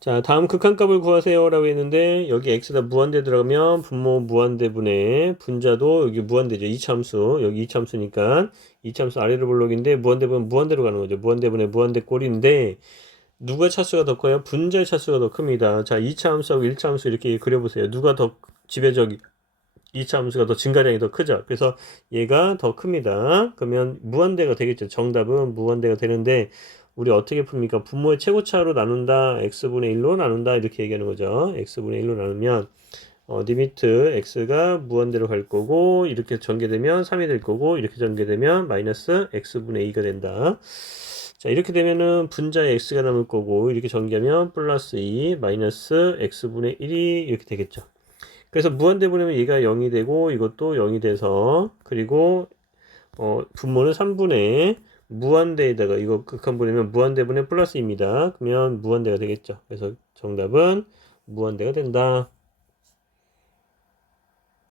자, 다음 극한값을 구하세요라고 했는데 여기 x다 무한대 들어가면 분모 무한대분의 분자도 여기 무한대죠. 이차함수 여기 이차함수니까 이차함수 아래로 볼록인데 무한대분 무한대로 가는 거죠. 무한대분의 무한대 꼴인데 누가 차수가 더 커요? 분자의 차수가 더 큽니다. 자, 2차 함수하고 1차 함수 이렇게 그려보세요. 누가 더 지배적 2차 함수가 더 증가량이 더 크죠. 그래서 얘가 더 큽니다. 그러면 무한대가 되겠죠. 정답은 무한대가 되는데 우리 어떻게 풉니까? 분모의 최고차로 나눈다. x분의 1로 나눈다. 이렇게 얘기하는 거죠. x분의 1로 나누면 어, 리미트 x가 무한대로 갈 거고 이렇게 전개되면 3이 될 거고 이렇게 전개되면 마이너스 x분의 2가 된다. 자 이렇게 되면은 분자에 x가 남을 거고 이렇게 전개하면 플러스 2 마이너스 x분의 1이 이렇게 되겠죠. 그래서 무한대분하면 얘가 0이 되고 이것도 0이 돼서 그리고 어 분모는 3분의 무한대에다가 이거 극한분이면 무한대분의 플러스 2입니다. 그러면 무한대가 되겠죠. 그래서 정답은 무한대가 된다.